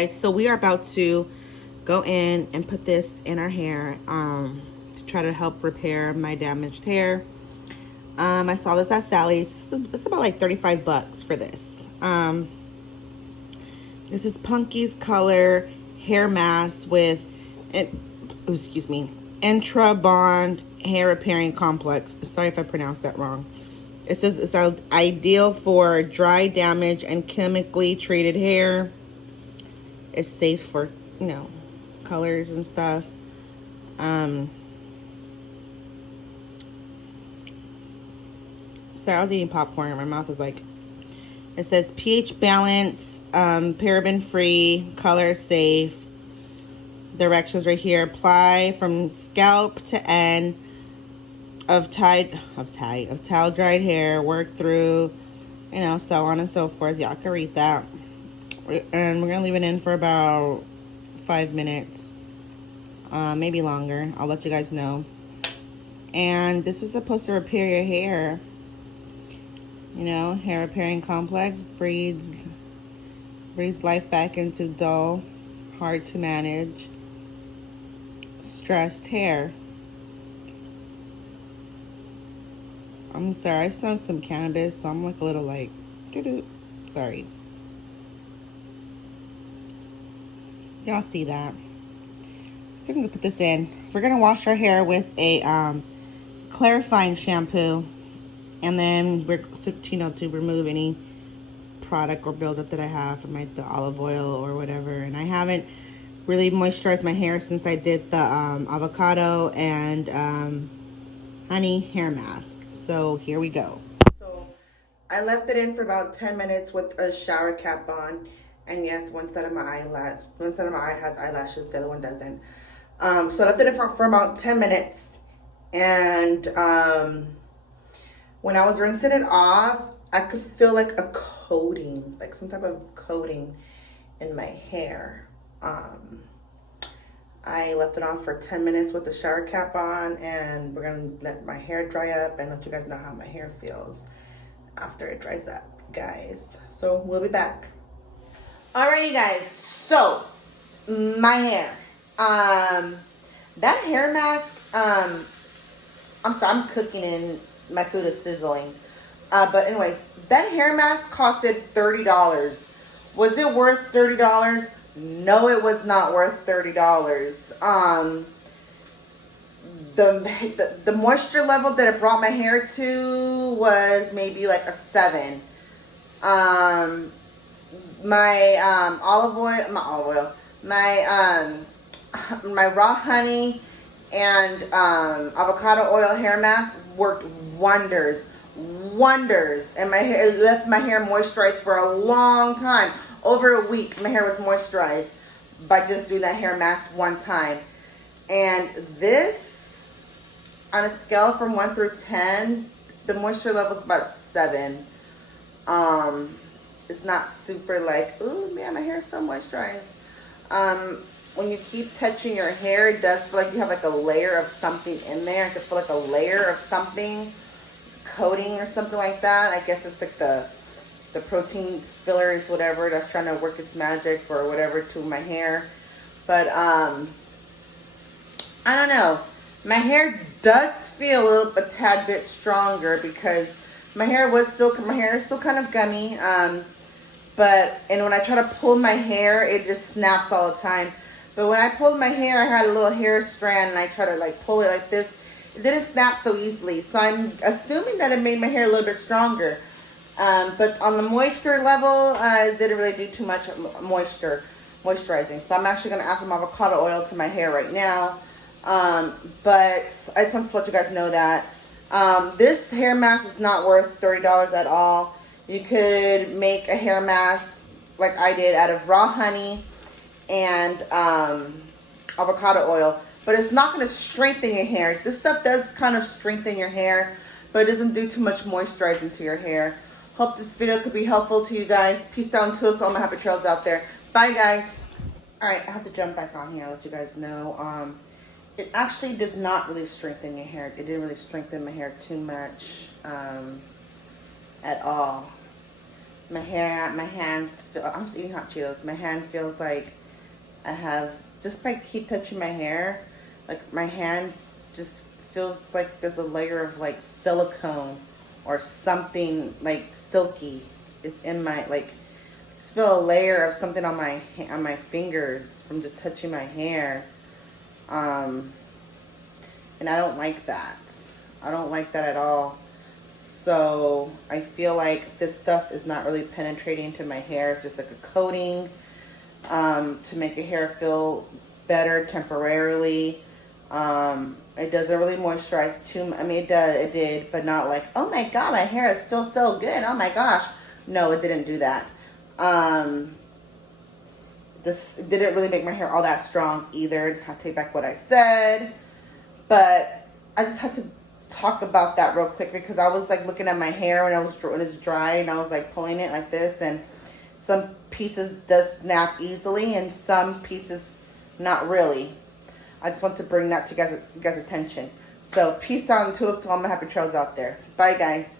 guys, so we are about to go in and put this in our hair to try to help repair my damaged hair. I saw this at Sally's. It's about like 35 bucks for this. This is Punky's Color hair mask with INTRA-BOND Hair Repairing Complex. Sorry if I pronounced that wrong. It says it's ideal for dry, damaged, and chemically treated hair. It's safe for, you know, colors and stuff. Sorry, I was eating popcorn and my mouth is like... It says pH balance, paraben free, color safe. Directions right here. Apply from scalp to end of towel dried hair. Work through, you know, so on and so forth. Y'all can read that. And we're gonna leave it in for about 5 minutes, maybe longer. I'll let you guys know. And this is supposed to repair your hair. You know, hair repairing complex breathes life back into dull, hard to manage, stressed hair. I'm sorry, I smelled some cannabis, so I'm like a little like doo-doo. Sorry. Y'all see that? So I'm gonna put this in. We're gonna wash our hair with a clarifying shampoo, and then we're, you know, to remove any product or buildup that I have from the olive oil or whatever. And I haven't really moisturized my hair since I did the avocado and honey hair mask. So here we go. So I left it in for about 10 minutes with a shower cap on. And yes, one side of my eye has eyelashes, the other one doesn't. So I left it in for about 10 minutes. And when I was rinsing it off, I could feel like a coating, like some type of coating in my hair. I left it on for 10 minutes with the shower cap on, and we're gonna let my hair dry up and let you guys know how my hair feels after it dries up, guys. So we'll be back. Alright, you guys, so my hair. That hair mask, I'm sorry, I'm cooking and my food is sizzling. But anyways, that hair mask costed $30. Was it worth $30? No, it was not worth $30. The moisture level that it brought my hair to was maybe like a 7. My my raw honey and avocado oil hair mask worked wonders, and my hair, it left my hair moisturized for a long time. Over a week, my hair was moisturized by just doing that hair mask one time. And this, on a scale from 1 through 10, the moisture level is about 7. It's not super like, ooh man, my hair is so moisturized. When you keep touching your hair, it does feel like you have like a layer of something in there. I could feel like a layer of something, coating or something like that. I guess it's like the protein fillers, whatever, that's trying to work its magic or whatever to my hair. But I don't know. My hair does feel a tad bit stronger because my hair is still kind of gummy. And when I try to pull my hair, it just snaps all the time. But when I pulled my hair, I had a little hair strand, and I try to like pull it like this. It didn't snap so easily. So I'm assuming that it made my hair a little bit stronger. But on the moisture level, it didn't really do too much moisturizing. So I'm actually going to add some avocado oil to my hair right now. But I just want to let you guys know that this hair mask is not worth $30 at all. You could make a hair mask like I did out of raw honey and avocado oil, but it's not going to strengthen your hair. This stuff does kind of strengthen your hair, but it doesn't do too much moisturizing to your hair. Hope this video could be helpful to you guys. Peace out and toast to all my happy trails out there. Bye, guys. Alright, I have to jump back on here and let you guys know. It actually does not really strengthen your hair. It didn't really strengthen my hair too much at all. My hair, my hands feel, I'm just eating hot Cheetos. My hand feels like I have, just by keep touching my hair, like my hand just feels like there's a layer of like silicone or something like silky is in my, like, just feel a layer of something on my fingers from just touching my hair. And I don't like that. I don't like that at all. So I feel like this stuff is not really penetrating into my hair. It's just like a coating to make your hair feel better temporarily. It doesn't really moisturize too much. I mean, it did, but not like, oh my god, my hair feels so good. Oh my gosh. No, it didn't do that. This didn't really make my hair all that strong either. I take back what I said. But I just had to talk about that real quick because I was like looking at my hair when it's dry, and I was like pulling it like this, and some pieces does snap easily and some pieces not really. I just want to bring that to you guys' attention. So peace out and toodles to all my happy trails out there. Bye guys.